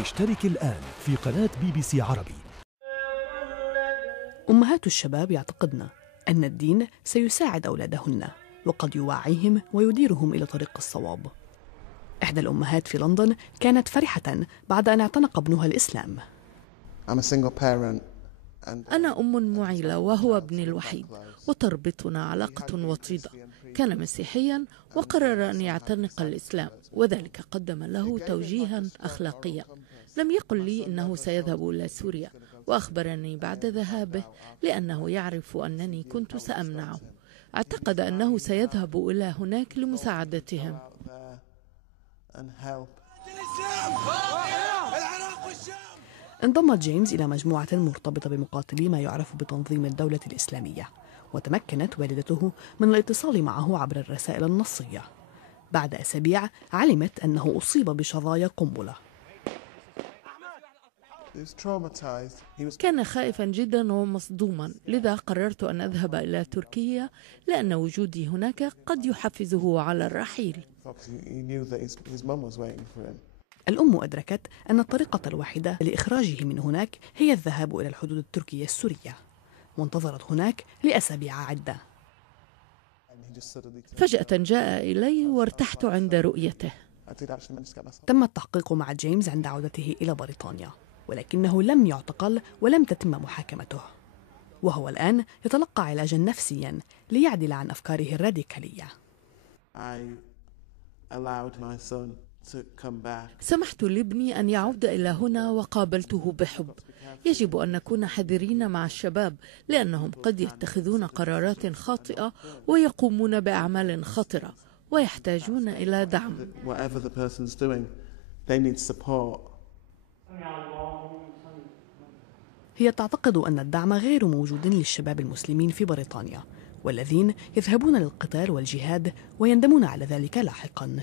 اشترك الآن في قناة BBC عربي. أمهات الشباب يعتقدن أن الدين سيساعد أولادهن وقد يوعيهم ويديرهم إلى طريق الصواب. إحدى الأمهات في لندن كانت فرحة بعد أن اعتنق ابنها الإسلام. أنا أم معيلة وهو ابني الوحيد، وتربطنا علاقة وطيدة. كان مسيحيا وقرر أن يعتنق الإسلام، وذلك قدم له توجيها أخلاقيا. لم يقل لي إنه سيذهب إلى سوريا، وأخبرني بعد ذهابه لأنه يعرف أنني كنت سأمنعه. اعتقد أنه سيذهب إلى هناك لمساعدتهم. انضم جيمس إلى مجموعة مرتبطة بمقاتلي ما يعرف بتنظيم الدولة الإسلامية، وتمكنت والدته من الاتصال معه عبر الرسائل النصية. بعد أسابيع علمت أنه أصيب بشظايا قنبلة. كان خائفا جدا ومصدوما، لذا قررت أن أذهب إلى تركيا لأن وجودي هناك قد يحفزه على الرحيل. الأم أدركت أن الطريقة الوحيدة لإخراجه من هناك هي الذهاب إلى الحدود التركية السورية، وانتظرت هناك لأسابيع عدة. فجأة جاء إلي وارتحت عند رؤيته. تم التحقيق مع جيمس عند عودته إلى بريطانيا، ولكنه لم يعتقل ولم تتم محاكمته، وهو الآن يتلقى علاجا نفسيا ليعدل عن أفكاره الراديكالية. سمحت لابني أن يعود إلى هنا وقابلته بحب. يجب أن نكون حذرين مع الشباب، لأنهم قد يتخذون قرارات خاطئة ويقومون بأعمال خطرة، ويحتاجون إلى دعم. هي تعتقد أن الدعم غير موجود للشباب المسلمين في بريطانيا، والذين يذهبون للقتال والجهاد ويندمون على ذلك لاحقا.